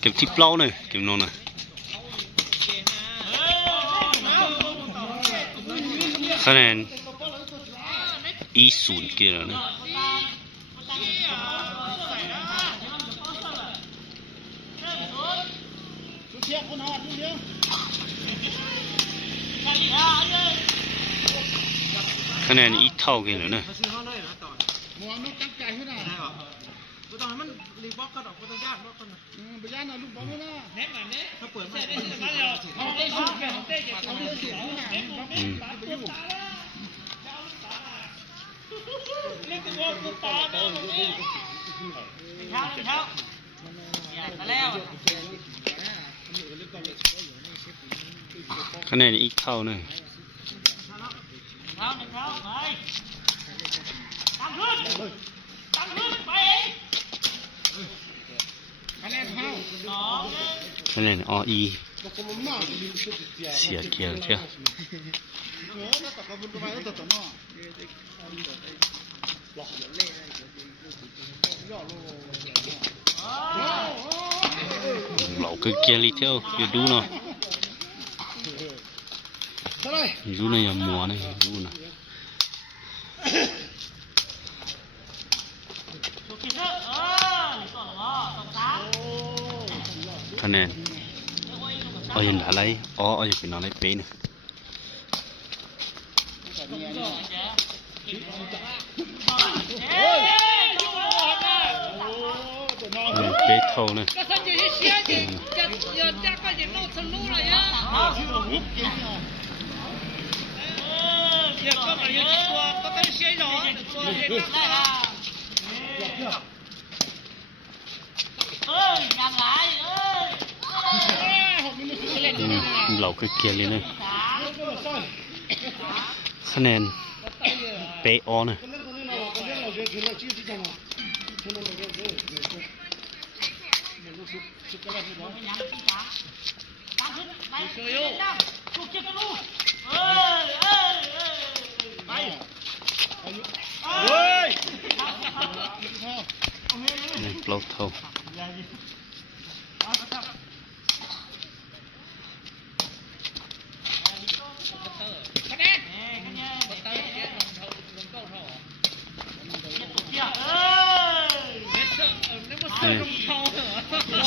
เก็บที่เปล่าหน่อยเก็บนอนหน่อยคะแนนE0เกี่ยวนะคะแนนอีเท่ากันเหรอเนี่ยตอนมันรีบล็อกก็ดอกก็ต้องยากบล็อกกันนะไปย่านนะลูกบอลนี่นะเน็ตแบบนี้ถ้าเปิดไม่ได้มาเดียวเขาได้ชุดเขาได้เก็บเขาได้เสียเน็ตแบบนี้ตาไปอยู่เล่นตัวกูตาเด้อนี่เท้าเท้าอย่าตะแล้วคะแนนอีเท่าหน่อยเท้าหนึ่งเท้าไปตั้งขึ้นไปคะแนนเท่าคะแนนอ.เสียเกียร์เชียวเราคือเกียร์ลิเทลอยู่ดูเนาะดูนะอย่ามัวนะดูนะคะแนนเอาอย่างไรอ๋อเอาอย่างเป็นอะไรเป็นเป๊ะเท่านะเราคือเกียร์เลยนะคะแนนเป๊ะออนะปลอกเท่า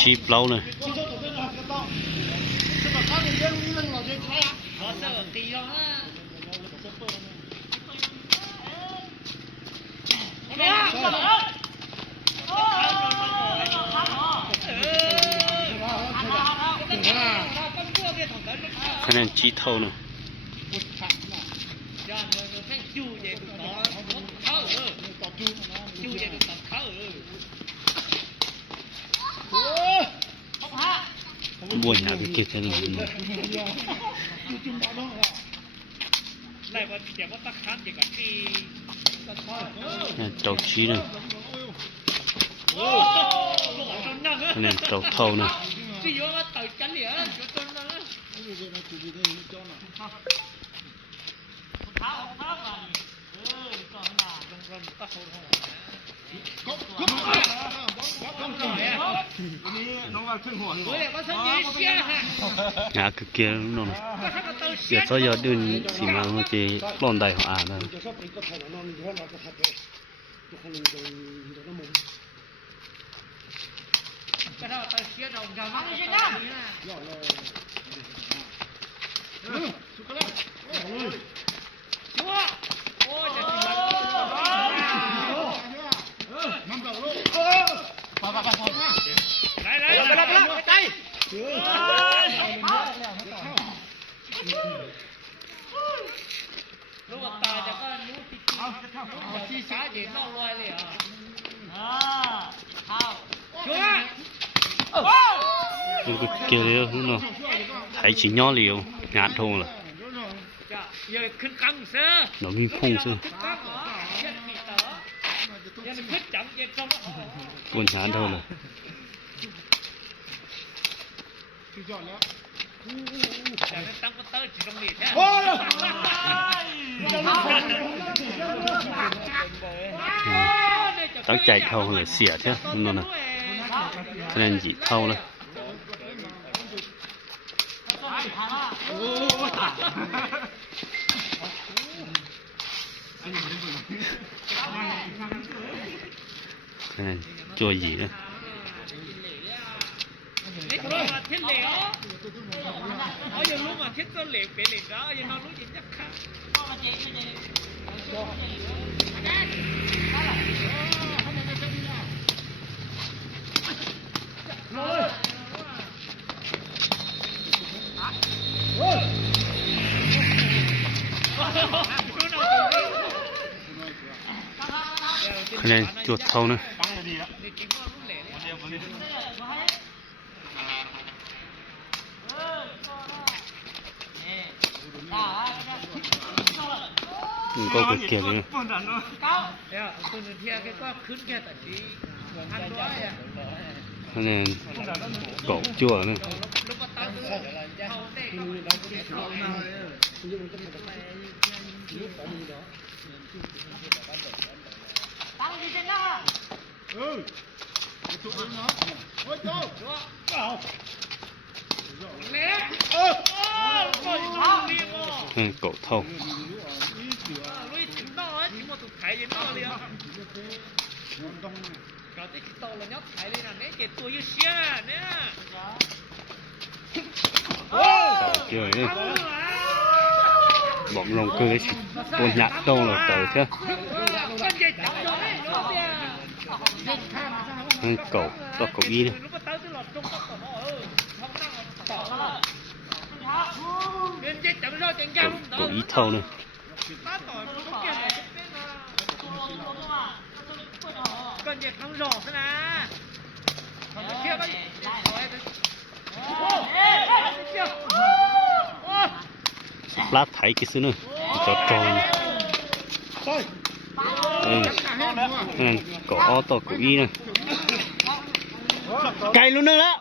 ชีพเราเลยคะแนนชีเท่าเนอะบวนหนาไปเก็บกันเลยเจ้าชีเนี่ยคะแนนเจ้าเท่าเนอะคือเกียร์น้องเดี๋ยวเขายอดดื่นสีมาเมื่อกี้ร้อนใดของอานะมันก็เกี่ยวเลยเนาะไถchỉ nhỏ liều ngạt thôi là nó như không chứ còn ngạt thôi làตั้งใจthâu là xỉa chứ nó nè cho nên chỉ thâu thôi โอ้ตายจั่วหยีนะ 你睇下天嚟哦，我要攞埋天咗嚟俾你㗎，我要攞攞一卡。คะแนนจวดเท่านะมันก็เกี่ยวเลยคะแนนเกาะจั่วนะเกาะเท่าเกี่ยวเลยbóng lồng cười bồn nhạt đâu là tới thế cậu to cậu y này cậu y thâu này lát thấy cái xứ nữa cho tròn có to của y này cày luôn nữa đó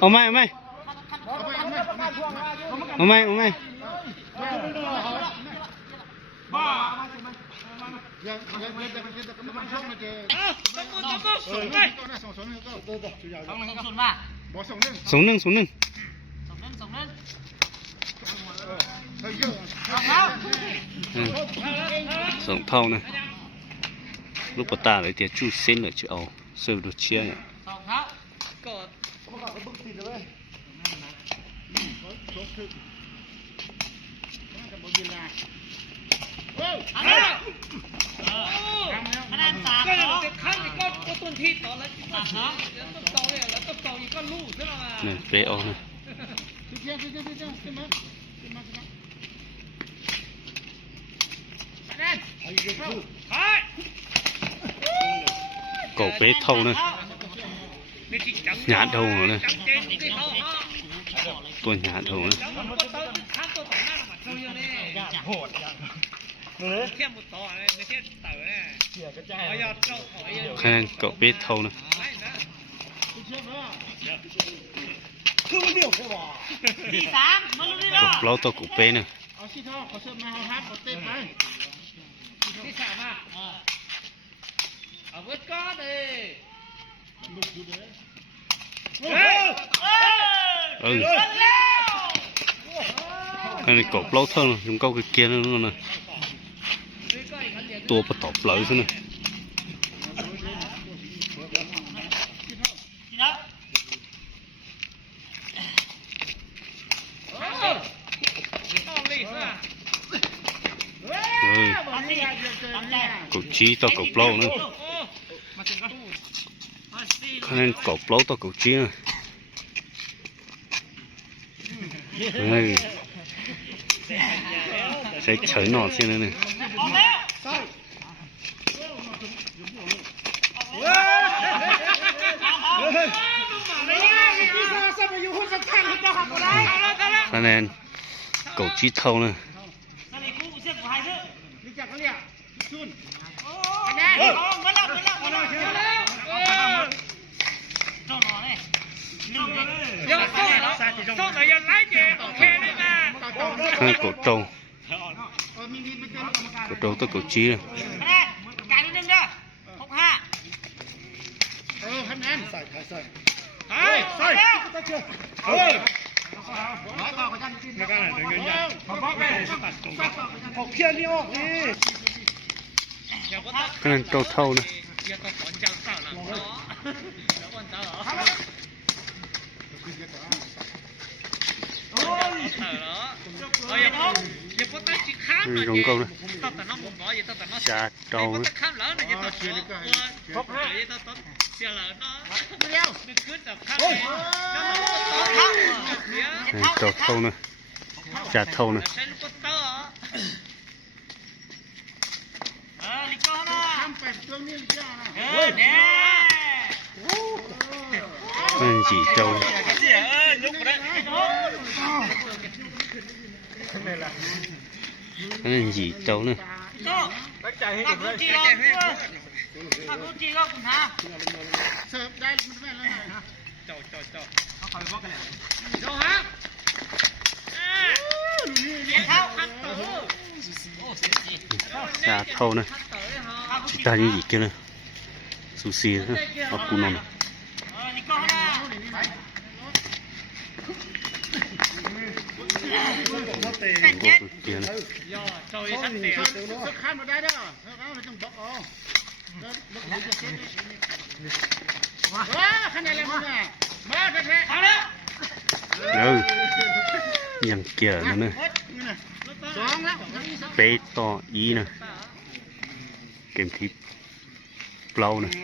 ông mày sống nâng sống thau này lúc bắt ta lấy tiền chui sen ở chỗ sơ đồ chia nhỉ này bé o này cậu bé thâu này nhả đầu rồi này tôi nhả đầu này khả năng cậu bé thâu này cậu lâu to cậu bé này cái này cột lâu thơ dùng câu cái kia nữa nè tua bắt tọp lợi thế này cột chí to cột lâu nữa cái này cột lâu to cột chí này sẽ chở nọ xem nữa này cho nên cậu chí thâu này hai cổ trâu กดโดตัวกดชี้เลย การนิดนึงเด้อ65คะแนนใส่ใส่ร้อยต่อกันกินแล้วก็เงินใหญ่ผมเพี้ยนนี่ออกนี่ ก็นั่นโตเท่านะ 要到黄江上了，要问到了。哦，也不单去看了，到等到我搞也到等到， จะโต 不 นะ 得看了，那就到我也到下了呢，你跟着看嘞，要到我 โตเท่านะจะเท่านะ ใช้ลูกตา你搞嘛？ ทำเป็ดตัวนี้จ้า เนี่ย นั่นจีโต ยกไปได้ นั่นจีโตนะ 大公鸡了，大公鸡了，คุณฮะ เสิร์ฟได้มันแม่แล้วไงฮะ เจ้าเขาคอยบอกกันเลยเจ้าฮะเลี้ยงเท้าขัดเต๋อโอ้เสียจี จะเท่านะจิตานี่อีกนะสูสีนะเอากูนอน นี่ก็ฮะ ก็เตียนะ ย่อเจ้าอีสันเต๋อ เสิร์ฟข้ามมาได้เด้อเสิร์ฟข้ามมาต้องบล็อกเอาว้าคะแนนอะไรมึงอ่ะมาแท้ๆ เอาละ ยังเกี่ยนะเนี่ย สองแล้ว เปต่ออีนะเกมทิปเปล่านะ เ